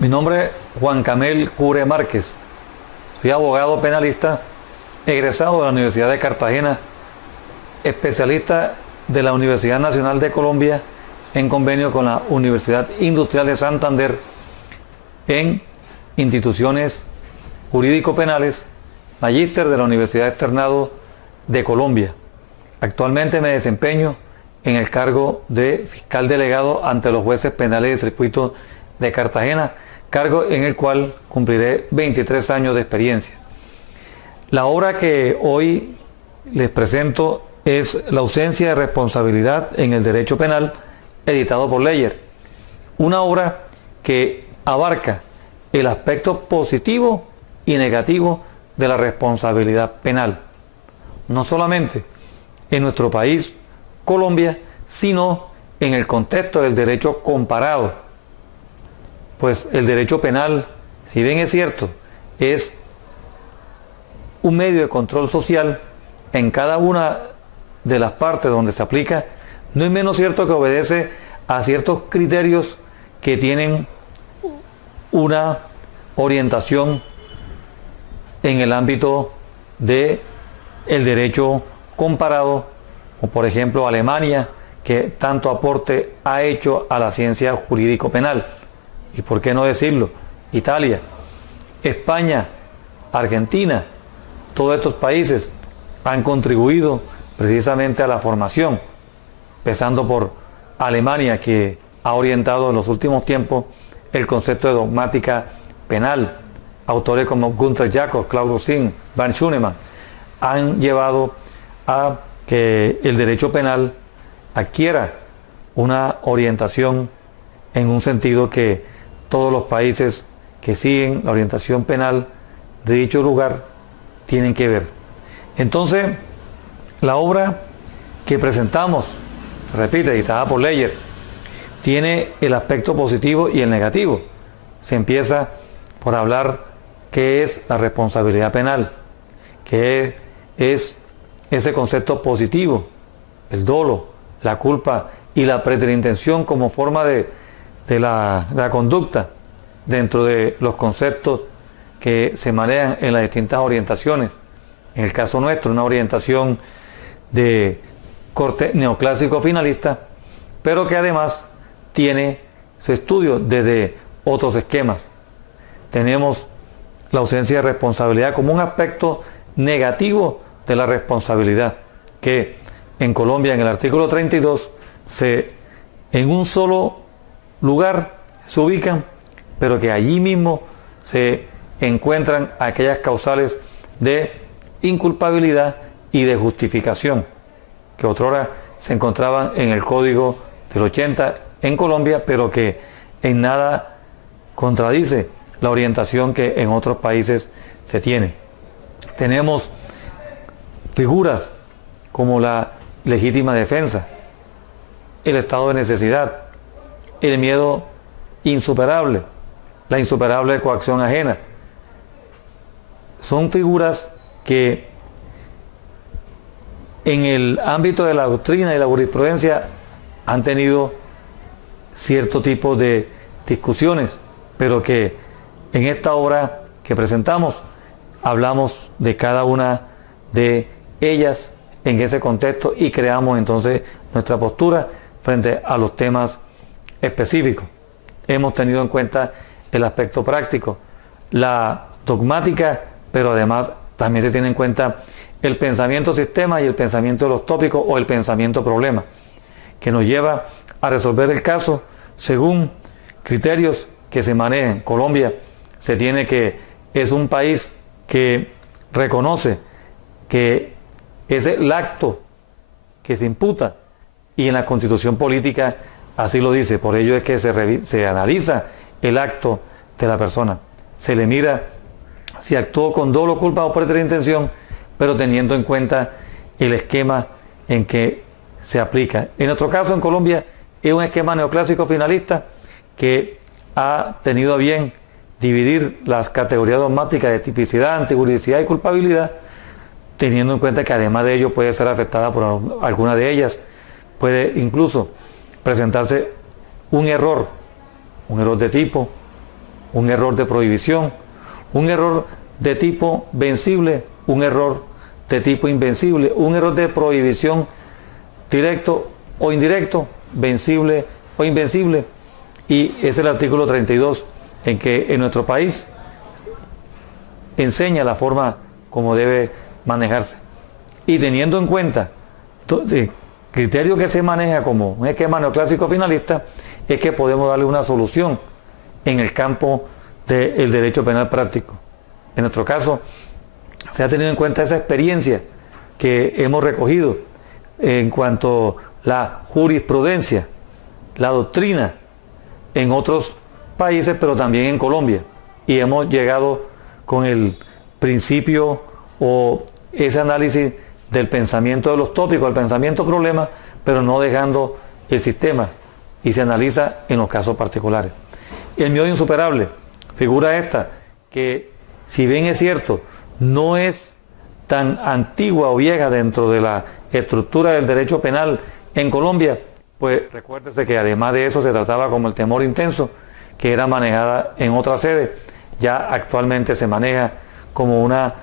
Mi nombre es Juan Camel Cure Márquez. Soy abogado penalista, egresado de la Universidad de Cartagena, especialista de la Universidad Nacional de Colombia en convenio con la Universidad Industrial de Santander en instituciones jurídico-penales, magíster de la Universidad Externado de Colombia. Actualmente me desempeño en el cargo de fiscal delegado ante los jueces penales del circuito de Cartagena, cargo en el cual cumpliré 23 años de experiencia. La obra que hoy les presento es La ausencia de responsabilidad en el derecho penal, editado por Leyer. Una obra que abarca el aspecto positivo y negativo de la responsabilidad penal. No solamente en nuestro país, Colombia, sino en el contexto del derecho comparado. Pues el derecho penal, si bien es cierto, es un medio de control social en cada una de las partes donde se aplica, no es menos cierto que obedece a ciertos criterios que tienen una orientación en el ámbito del derecho comparado, como por ejemplo Alemania, que tanto aporte ha hecho a la ciencia jurídico-penal. Y por qué no decirlo, Italia, España, Argentina, todos estos países han contribuido precisamente a la formación, empezando por Alemania, que ha orientado en los últimos tiempos el concepto de dogmática penal. Autores como Gunther Jacobs, Klaus Rosin, Van Schunemann han llevado a que el derecho penal adquiera una orientación en un sentido que todos los países que siguen la orientación penal de dicho lugar tienen que ver. Entonces, la obra que presentamos, repite, editada por Leyer, tiene el aspecto positivo y el negativo. Se empieza por hablar qué es la responsabilidad penal, qué es ese concepto positivo, el dolo, la culpa y la preterintención como forma de la conducta dentro de los conceptos que se manejan en las distintas orientaciones. En el caso nuestro, una orientación de corte neoclásico finalista, pero que además tiene su estudio desde otros esquemas. Tenemos la ausencia de responsabilidad como un aspecto negativo de la responsabilidad, que en Colombia, en el artículo 32, en un solo lugar se ubican, pero que allí mismo se encuentran aquellas causales de inculpabilidad y de justificación, que otrora se encontraban en el Código del 80 en Colombia, pero que en nada contradice la orientación que en otros países se tiene. Tenemos figuras como la legítima defensa, el estado de necesidad, el miedo insuperable, la insuperable coacción ajena. Son figuras que en el ámbito de la doctrina y la jurisprudencia han tenido cierto tipo de discusiones, pero que en esta obra que presentamos hablamos de cada una de ellas en ese contexto y creamos entonces nuestra postura frente a los temas específicos. Hemos tenido en cuenta el aspecto práctico, la dogmática, pero además también se tiene en cuenta el pensamiento sistema y el pensamiento de los tópicos o el pensamiento problema, que nos lleva a resolver el caso según criterios que se manejan. Colombia se tiene que es un país que reconoce que es el acto que se imputa y en la Constitución política así lo dice. Por ello es que se analiza el acto de la persona, se le mira si actuó con dolo, culpa o preterintención, pero teniendo en cuenta el esquema en que se aplica. En nuestro caso en Colombia es un esquema neoclásico finalista que ha tenido a bien dividir las categorías dogmáticas de tipicidad, antijuridicidad y culpabilidad, teniendo en cuenta que además de ello puede ser afectada por alguna de ellas, puede incluso presentarse un error de tipo un error de prohibición, un error de tipo vencible, un error de tipo invencible, un error de prohibición directo o indirecto, vencible o invencible. Y es el artículo 32 en que en nuestro país enseña la forma como debe manejarse. Y teniendo en cuenta el criterio que se maneja como un esquema neoclásico finalista, es que podemos darle una solución en el campo del derecho penal práctico. En nuestro caso, se ha tenido en cuenta esa experiencia que hemos recogido en cuanto a la jurisprudencia, la doctrina en otros países, pero también en Colombia. Y hemos llegado con el principio o ese análisis del pensamiento de los tópicos, el pensamiento problema, pero no dejando el sistema, y se analiza en los casos particulares. El miedo insuperable, figura esta, que si bien es cierto, no es tan antigua o vieja dentro de la estructura del derecho penal en Colombia, pues recuérdese que además de eso se trataba como el temor intenso, que era manejada en otra sede. Ya actualmente se maneja como una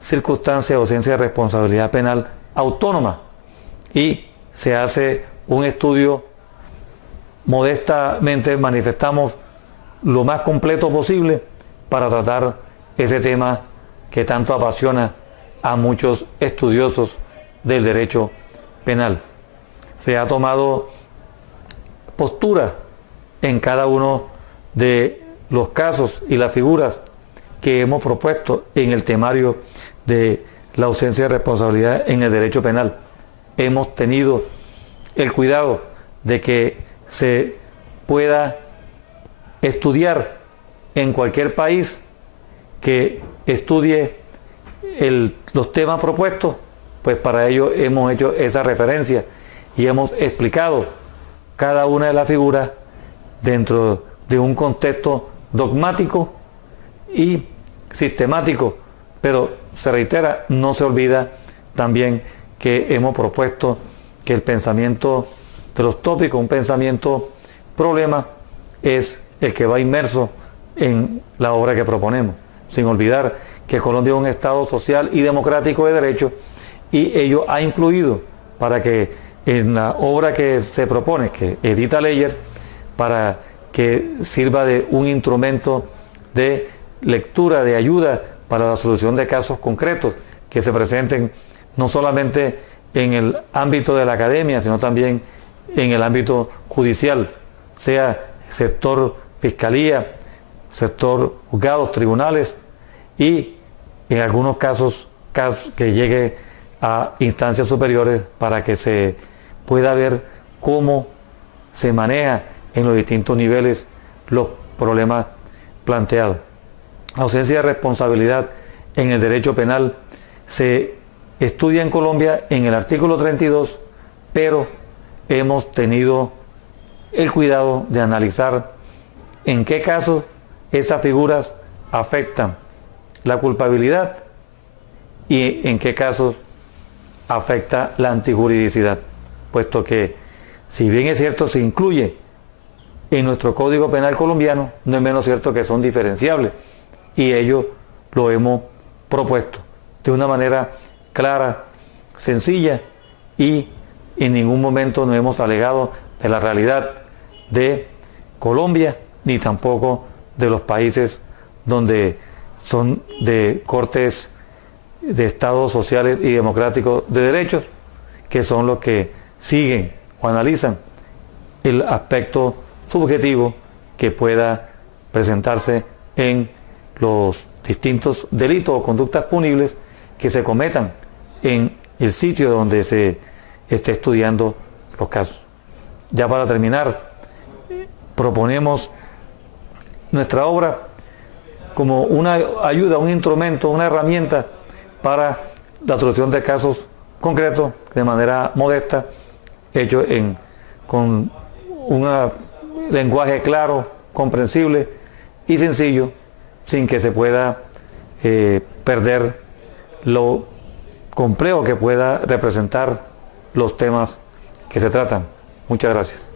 circunstancia de ausencia de responsabilidad penal autónoma, y se hace un estudio, modestamente manifestamos, lo más completo posible para tratar ese tema que tanto apasiona a muchos estudiosos del derecho penal. Se ha tomado postura en cada uno de los casos y las figuras que hemos propuesto en el temario de la ausencia de responsabilidad en el derecho penal. Hemos tenido el cuidado de que se pueda estudiar en cualquier país que estudie los temas propuestos, pues para ello hemos hecho esa referencia y hemos explicado cada una de las figuras dentro de un contexto dogmático y sistemático, pero se reitera, no se olvida también que hemos propuesto que el pensamiento de los tópicos, un pensamiento problema, es el que va inmerso en la obra que proponemos, sin olvidar que Colombia es un Estado social y democrático de derecho, y ello ha influido para que en la obra que se propone, que edita Leyer, para que sirva de un instrumento de lectura, de ayuda para la solución de casos concretos que se presenten no solamente en el ámbito de la academia, sino también en el ámbito judicial, sea sector fiscalía, sector juzgados, tribunales, y en algunos casos que llegue a instancias superiores para que se pueda ver cómo se maneja en los distintos niveles los problemas planteados. Ausencia de responsabilidad en el derecho penal se estudia en Colombia en el artículo 32, pero hemos tenido el cuidado de analizar en qué casos esas figuras afectan la culpabilidad y en qué casos afecta la antijuridicidad, puesto que, si bien es cierto, se incluye en nuestro Código Penal colombiano, no es menos cierto que son diferenciables, y ello lo hemos propuesto de una manera clara, sencilla, y en ningún momento nos hemos alegado de la realidad de Colombia, ni tampoco de los países donde son de cortes de estados sociales y democráticos de derechos, que son los que siguen o analizan el aspecto subjetivo que pueda presentarse en los distintos delitos o conductas punibles que se cometan en el sitio donde se esté estudiando los casos. Ya para terminar, proponemos nuestra obra como una ayuda, un instrumento, una herramienta para la solución de casos concretos de manera modesta, hecho con un lenguaje claro, comprensible y sencillo, sin que se pueda perder lo complejo que pueda representar los temas que se tratan. Muchas gracias.